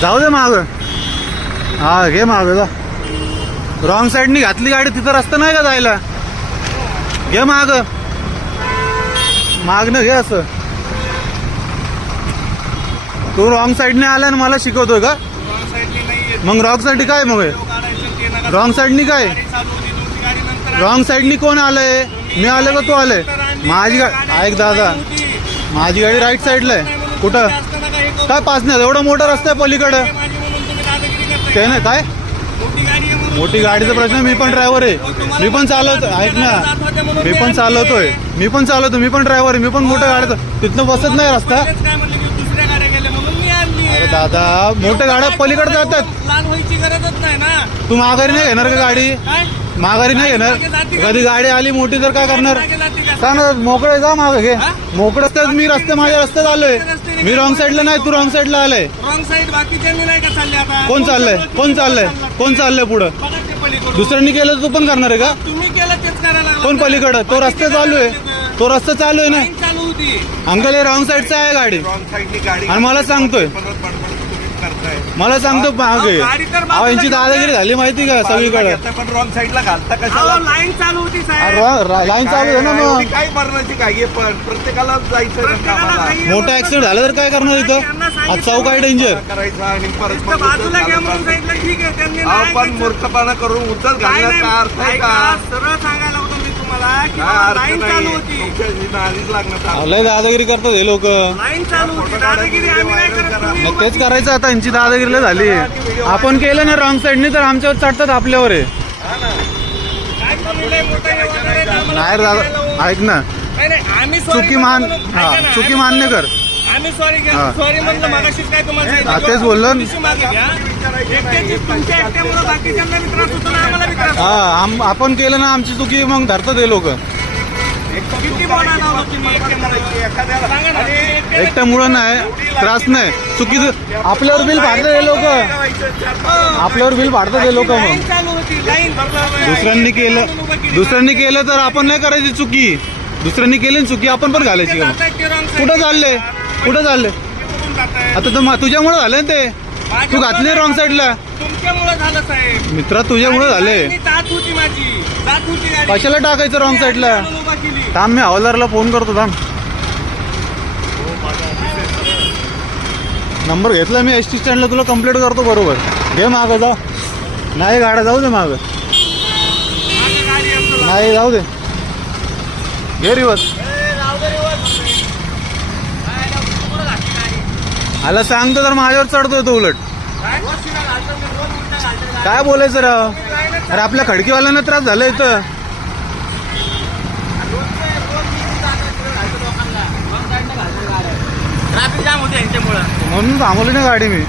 जाऊ दे माग. हा घे माग जा. रॉंग साईडनी घातली गाडी, तिथं रस्ता नाही का जायला. घे माग, मागणं घे असं. तू रॉंग साईडने आलाय ना मला शिकवतोय का? मग रॉंग साईडनी काय? मग रॉंग साईडनी काय? रॉंग साईडनी कोण आलंय? मी आलोय का तू आलंय? माझी गाडी ऐक दादा, माझी गाडी राईट साईडला आहे. कुठं काय पास नाही, एवढा मोठा रस्ता आहे पलीकडं. ते नाही काय मोठी गाडीचा प्रश्न. मी पण ड्रायव्हर आहे, मी पण चालवतो. ऐक ना, मी पण चालवतोय, मी पण ड्रायव्हर आहे. मी पण मोठ्या गाड्या तिथनं बसत नाही रस्ता. अरे दादा, मोठ्या गाड्या पलीकडे जातात. तू माघारी नाही घेणार का गाडी? माघारी नाही घेणार. कधी गाडी आली मोठी तर काय करणार? सांग ना, मोकळे जा मागे घे. मोकळे रस्त्यात मी माझ्या रस्त्यात आलोय. मी रॉंग साईडला नाही, तू रॉंग साईडला आलाय. रॉंग साईड बाकीच्यांनी नाही का चालले? आता कोण चाललंय पुढं? दुसऱ्यांनी केलं तू पण करणार आहे का? तुम्ही केलं तेच करायला. कोण पलीकडं? तो रस्ता चालू आहे, तो रस्ता चालू आहे ना. चालू होती अंकल, हे रॉंग साईडचा आहे गाडी आणि मला सांगतोय मागे. यांची दादागिरी झाली माहिती का सगळीकडे. पण रॉंग साईडला घालता कशाला? लाईन चालू होती लाईन चालू आहे ना. मग काय मरणाची काय? पण प्रत्येकाला जायचं. मोठा ऍक्सिडेंट झाला तर काय करणार इथं? आज चौक आहे डेंजर करायचं आणि परत बाजूला घ्या म्हणून सांगितलं. ठीक आहे, त्यांनी आपण मूर्खपणा करून उचल घालण्याचा अर्थ आहे का? सरळ सांगायला होतं मी तुम्हाला की लाईन चालू होती. लय दादागिरी करतात हे लोक. लाईन चालू होती, दादागिरी आम्ही नाही करत. मग तेच करायचं आता. यांची दादागिरीला झाली. आपण केलं ना रॉंग साईडनी तर आमच्यावर चढतात आपल्यावर. नाही दादा, ऐक ना, चुकी मान्य कर. आम्ही सॉरी म्हणलं मगाशीच. काय तुम्हाला तेच बोललो. हा, आपण केलं ना आमची चुकी, मग धरतात हे लोक. एकट्यामुळं नाही, त्रास नाही, चुकीचं आपल्यावर बिल फाडतात हे लोक. आपल्यावर बिल फाडतात हे लोक. मग दुसऱ्यांनी केलं तर आपण नाही करायची चुकी. दुसऱ्यांनी केली चुकी आपण पण घालायची का? कुठं चाललंय? आता तुझ्यामुळे झालं ना ते. तू घातली रॉंग साईडला. तुमच्यामुळे झालं साहेब. मित्रा, तुझ्यामुळे झाले. कशाला टाकायचं रॉंग साईडला? थांब, मी हवालदारला फोन करतो. थांब, नंबर घेतला मी एसटी स्टँडला. तुला कंप्लेंट करतो. बरोबर घे मागं जा. नाही गाड्या जाऊ दे मागं. नाही जाऊ दे, घे रिवर्स. आला सांगतो तर माझ्यावर चढतोय तो उलट. काय बोलायचं राव? अरे आपल्या खडकीवाल्यांना त्रास झाला इथं. ट्रॅफिक जाम होते यांच्यामुळे, म्हणून थांबवली ना गाडी मी.